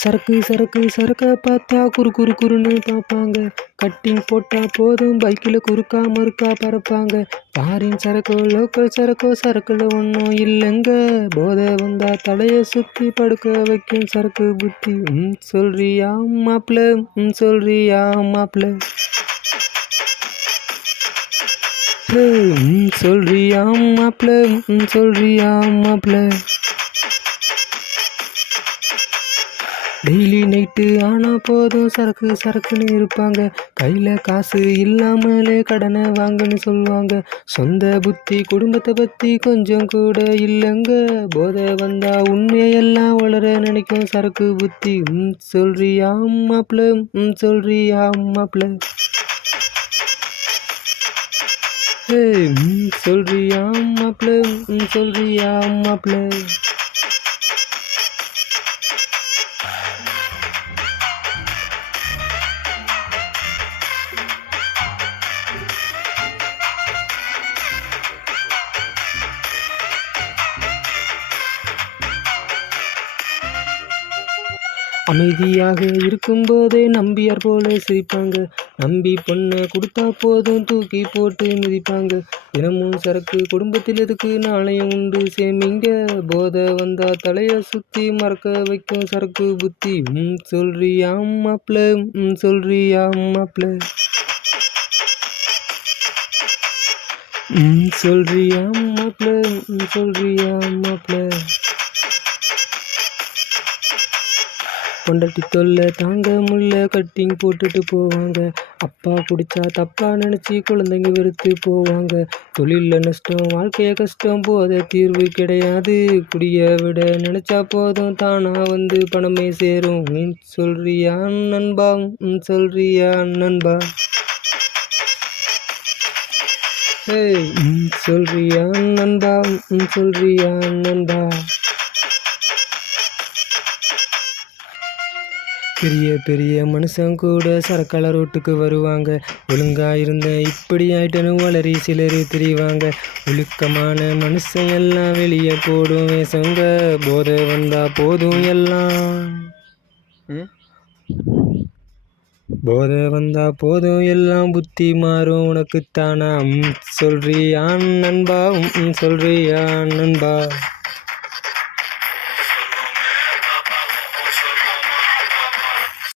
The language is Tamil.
சரக்கு சரக்கு சரக்க பார்த்தா குறு குறு குறுன்னு பார்ப்பாங்க. கட்டிங் போட்டா போதும் பைக்கில் குறுக்கா மறுக்கா பறப்பாங்க. ஃபாரின் சரக்கோ லோக்கல் சரக்கோ சரக்குல ஒன்றும் இல்லைங்க. போதை வந்தா தலையை சுற்றி படுக்க வைக்கும் சரக்கு புத்தி. சொல்றியா மாப்பிள, சொல்றியா மாப்பிள, சொல்றியா மாப்பிள, சொல்றியா மாப்பிள. டெய்லி நைட்டு ஆனால் போதும் சரக்கு சரக்குன்னு இருப்பாங்க. கையில் காசு இல்லாமலே கடனை வாங்கன்னு சொல்லுவாங்க. சொந்த புத்தி குடும்பத்தை பற்றி கொஞ்சம் கூட இல்லைங்க. போதை வந்தா உண்மையெல்லாம் வளர நினைக்கும் சரக்கு புத்தி. சொல்றியா மாப்பிள, சொல்றியா மாப்பிள, சொல்றியா மாப்பிள, சொல்றியா மாப்பிள. அமைதியாக இருக்கும்போதே நம்பியார் போல சிரிப்பாங்க. நம்பி பொண்ணை கொடுத்தா போதும் தூக்கி போட்டு மிதிப்பாங்க. தினமும் சரக்கு குடும்பத்தில் எதுக்கு நாளையும் உண்டு சேமிங்க. போதை வந்தா தலையை சுற்றி மறக்க வைக்கும் சரக்கு புத்தி. சொல்றியா மாப்பிள, சொல்றியா மாப்பிள, சொல்றியா மாப்பிள, சொல்றியா மாப்பிள. பொண்டாட்டி தொல்லை தாங்க முல்ல கட்டிங் போட்டுட்டு போவாங்க. அப்பா குடிச்சா தப்பா நினச்சி குழந்தைங்க வெறுத்து போவாங்க. தொழிலில் நஷ்டம் வாழ்க்கைய கஷ்டம் போத தீர்வு கிடையாது. குடிய விட நினச்சா போதும் தானா வந்து பணமே சேரும். சொல்றியா நண்பா, சொல்றியா நண்பா, சொல்றியா நண்பா, சொல்றியா நண்பா. பெரிய பெரிய மனுஷன் கூட சரக்கால ரோட்டுக்கு வருவாங்க. ஒழுங்கா இருந்த இப்படி ஆயிட்டனு வளரி சிலர் திரிவாங்க. ஒழுக்கமான மனுஷன் எல்லாம் வெளியே போடும் வேசங்க. போதை வந்தா போதும் எல்லாம், போதை வந்தா போதும் எல்லாம் புத்தி மாறும் உனக்குத்தானா. சொல்றியா நண்பா, சொல்றியா நண்பா.